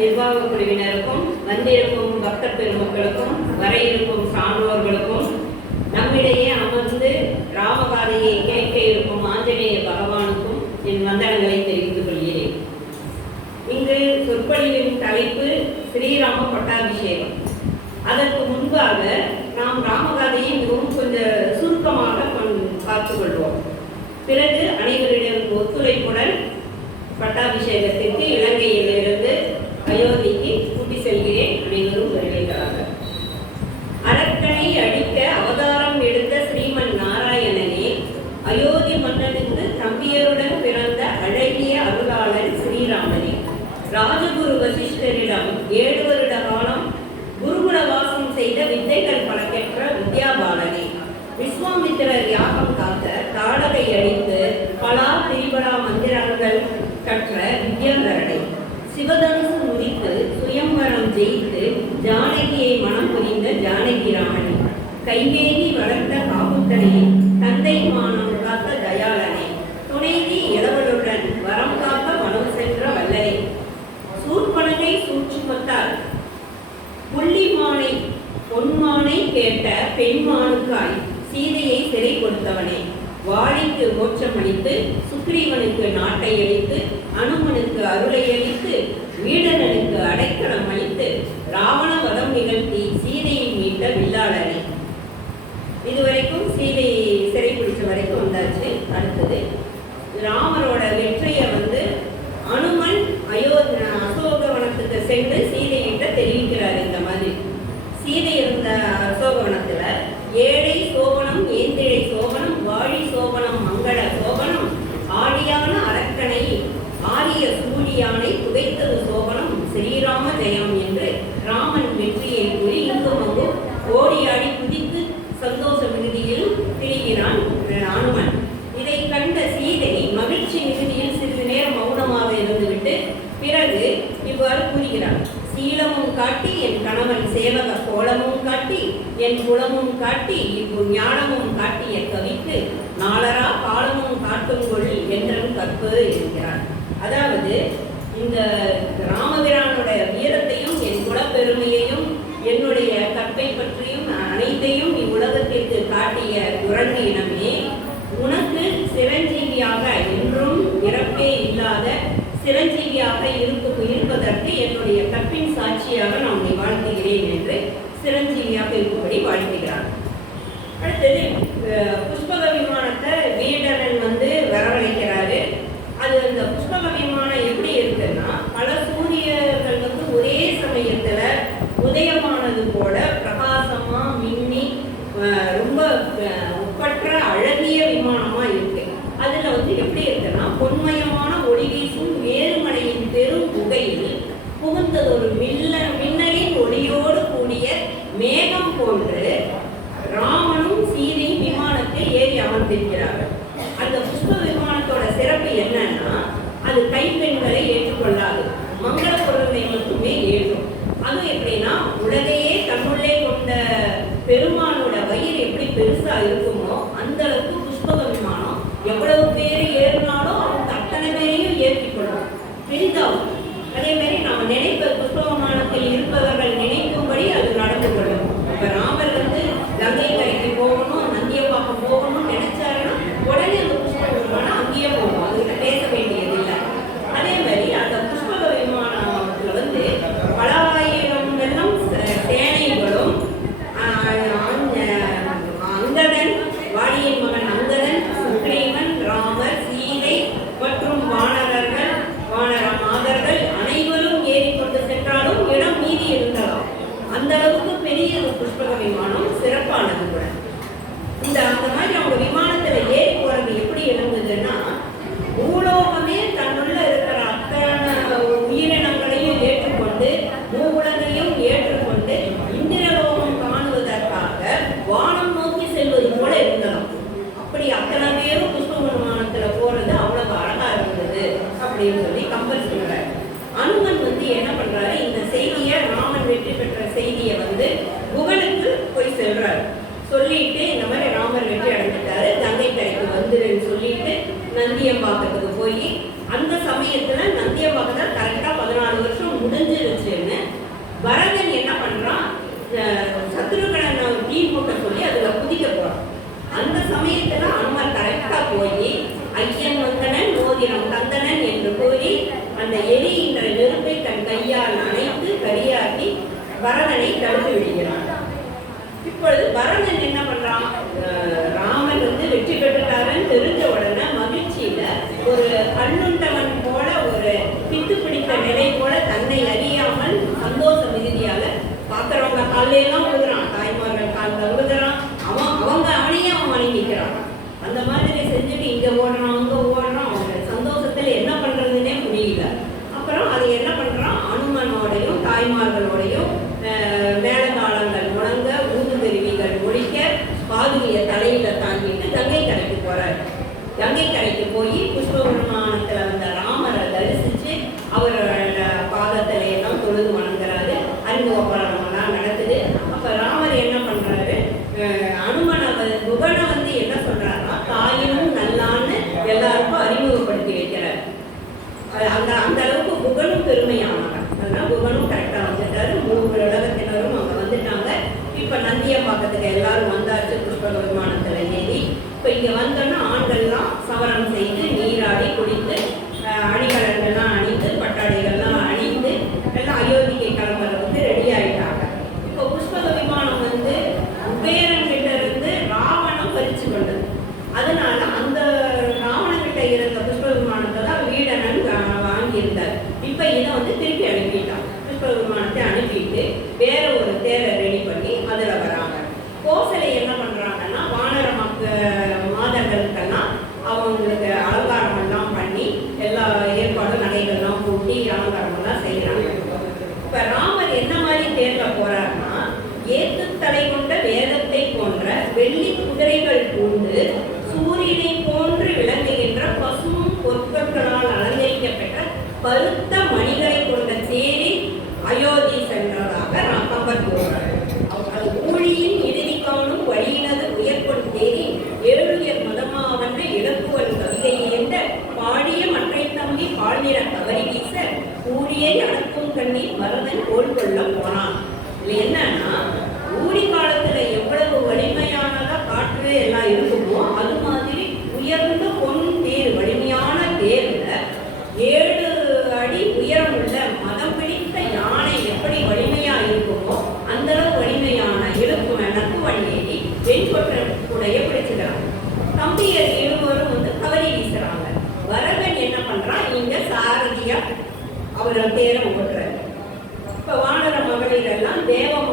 நிர்வாக குழுவினருக்கும் வந்திருக்கும் பக்தர் பெருமக்களுக்கும் வர இருக்கும் சான்றோர்களுக்கும் நம்மிடையே அமர்ந்து ராமகாதையை கேட்க இருக்கும் ஆஞ்சநேய பகவானுக்கும் என் வந்தனங்களை தெரிவித்துக் கொள்கிறேன். இங்கு சொற்பொழிவின் தலைப்பு ஸ்ரீராம பட்டாபிஷேகம். அதற்கு முன்பாக நாம் ராமகாதையை மிகவும் கொஞ்சம் சுருக்கமாக பார்த்துக் கொள்வோம். பிறகு அனைவரிடம் ஒத்துழைப்புடன் பட்டாபிஷேகத்தை ராஜகுரு வசிஷ்டரிடம் ஏழு வருட காலம் குருகுல வாசம் செய்த வித்தைகள் பல பெற்ற வித்யாபாலனே விஸ்வாமித்திரர் யாகம் காத்த தாடகை அடித்து பலா திரிபலா மந்திரங்கள் கற்ற வித்யாதரணை சிவதனுசு முடித்து சுயம்பரம் ஜெயித்து ஜானகியை மனம் புரிந்த ஜானகி ராமணி கைவேதி வளர்த்த காமுத்தனை தந்தை மானம் காத்த பெண்மானுக்காய் சீதையை சிறை கொடுத்தவனே. வாழிக்கு மோட்சமளித்து சுக்ரீவனுக்கு நாட்டை அளித்து அனுமனுக்கு அருளை அளித்து வீடனனுக்கு அடைக்கலம் அளித்து ராவண வதம் நிகழ்த்தி சீதையை மீட்ட வில்லாளனே. இதுவரைக்கும் சீதை சிறை பிடிச்ச வரைக்கும் வந்தாச்சு. அடுத்தது ராமரோட இவ்வாறு கூறுகிறார். சீலமும் காட்டி என் கணவன் சேவக கோலமும் காட்டி என் குலமும் காட்டி இவ்வு ஞானமும் காட்டிய கவிக்கு நாளரா காலமும் காட்டுங்கொள் என்றும் கற்பு என்கிறார். அதாவது இந்த ராமபிரானுடைய வீரத்தையும் என் குலப்பெருமையையும் என்னுடைய கற்பை பற்றியும் அனைத்தையும் இவ்வுலகத்திற்கு காட்டிய குரண்டினமே உனக்கு சிரஞ்சீவியாக என்றும் இறப்பே இல்லாத சிரஞ்சீவியாக இரு கற்பின் சாட்சியாக நான் உன்னை வாழ்த்துகிறேன் என்று சிரஞ்சீவியாக இருக்கும்படி வாழ்த்துகிறார். அடுத்தது அஹ், புஷ்பக விமானத்தை வீடரன் வந்து வரவழைக்கிறாரு அது அந்த புஷ்பக விமானம் எப்படி இருக்குன்னா பல சூரியர்கள் வந்து ஒரே சமயத்துல உதயமானது போல பிரகாசமா மின்னி அஹ், ரொம்ப அஹ், ஒப்பற்ற அழகிய விமானமா இருக்கு அதுல வந்து எப்படி இருக்குன்னா பொன்மயமான ஒளி வீசும் வேறுமனையின் பெரும் புகையில் புகுந்தது ஒரு மில்ல மின்னலின் ஒளியோடு கூடிய மேகம் போன்று ராமனும் சீதையும் விமானத்தில் ஏறி அமர்ந்திருக்கிறார்கள். அந்த புஷ்ப விமானத்தோட சிறப்பு என்னன்னா அது கைப்பெண்களை ஏற்றுக்கொள்ளாது. மங்கள பொருளை மட்டுமே ஏற்றும். அது எப்படின்னா உலகையே தன்னுள்ளே கொண்ட பெருமானோட வயிறு எப்படி பெருசா இருக்குமோ அந்த அளவுக்கு புஷ்பக விமானம் எவ்வளவு பேர் ஏறினாலும் அவங்க அத்தனை பேரையும் ஏற்றிக்கொள்ளும் பெரிதாகும் அதே மாதிரி நாம நினைப்ப புஷ்ப விமானத்தில் இருப்பவர்கள் நினைக்கும்படி அது நடந்து கொள்ளும் இப்ப ராமர் வந்து கங்கை கரைக்கு போகணும் நந்தியம்பாக்கம் போகணும்னு நினைச்சாருன்னா உடனே அந்த புஷ்ப விமானம் அங்கேயே போகும் அதுகிட்ட பேச வேண்டியது இல்லை அதே மாதிரி அந்த புஷ்பக விமானத்துல வந்து பல ஆயிரம் வெள்ளம் ச- சேனைகளும் ஆஹ், அந்த- அங்கதன் வாலியின் மகன் அங்கதன் சுக்ரீவன் ராமர் சீதை மற்றும் வானரர்கள் வானர மாதர்கள் அனைவரும் ஏறிக்கொண்டு சென்றாலும் இடம் மீதி இருந்தலாம் அந்த அளவுக்கு பெரிய ஒரு புஷ்பக விமானம் சிறப்பானது கூட. இந்த அந்த மாதிரி அவங்க விமானம் சொல்லிட்டு இந்த மாதிரி ராமர் வெற்றி அடைஞ்சிட்டாரு. கங்கை கரைக்கு வந்துருன்னு சொல்லிட்டு நந்தியம்பாக்கத்துக்கு போய் அந்த சமயத்துல நந்தியம்பாக்கத்தை கரெக்டா பதினாலு வருஷம் முடிஞ்சிருச்சுன்னு பரதன் என்ன பண்றான் சத்ருகனை தீர் போட்ட சொல்லி அதுல குதிக்க போறான். அந்த சமயத்துல அம்மா கரெக்டா போய் ஐயன் வந்தனன் மோதிரம் தந்தனன் என்று கூறி அந்த எரி என்ற நெருப்பை தன் கையால் அணைத்து கரியாக்கி பரதனை தடுத்து விடுகிறான். இப்பொழுது பரதன் என்ன பண்றான்? அஹ் ராமன் வந்து வெற்றி பெற்றுட்டாருன்னு தெரிஞ்ச உடனே மகிழ்ச்சியில ஒரு கண்ணுண்டவன் போல ஒரு பித்து பிடித்த நிலை போல தன்னை அறியாமல் சந்தோஷ மிகுதியாக பாக்குறவங்க காலையில கங்கை கரைக்கு போய் புஷ்ப விமானத்துல வந்த ராமரை தரிசிச்சு அவரோட பாதத்தில எல்லாம் தொழுது வணங்குறாரு. அறிமுகப்படலாம் நடக்குது. அப்ப ராமர் என்ன பண்றாரு? அஹ், அனுமனை வ- புகனை வந்து என்ன சொல்றாருன்னா தாயினும் நல்லான்னு எல்லாருக்கும் அறிமுகப்படுத்தி வைக்கிறார். அது அந்த அந்த அளவுக்கு புகழும் பெருமையானவன். அதனால புகழும் கரெக்டாக வந்துட்டாரு. மூணு உலகத்தினரும் அங்க வந்துட்டாங்க. இப்போ நந்தியம்பாக்கத்துக்கு எல்லாரும் வந்தாச்சு புஷ்ப விமானத்தில் ஏறி. இப்போ இங்கே வந்தோன்னா ஆண்கள்லாம் சவரம் செய்து நீராடி குடித்து அணிகள் வெள்ளி குதிரைகள் பூண்டு சூரியனை போன்று விளங்குகின்ற பசுவும் பொற்களால் அலங்கரிக்கப்பட்ட பருத்த மணி வெண்கொற்றம் உடைய பிடிச்சுக்கிறான் தம்பியர் இருவரும் வந்து கவரி வீசுறாங்க. வரகன் என்ன பண்றான்? இங்க சாரதியா அவரை பேரை ஒப்புறாரு இப்ப வானர மகளிர் எல்லாம் தேவம்